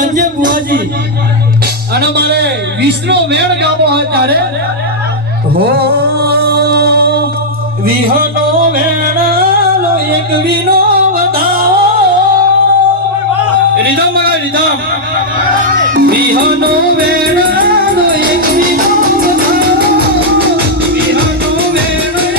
સંજય બુઆજી અને મારે વિષ્ણુ મેળ ગામો હોય ત્યારે હો વિહનો વેણાનો એક વિનો વધાવો રીધમ મગા રીધમ વિહનો વેણાનો એક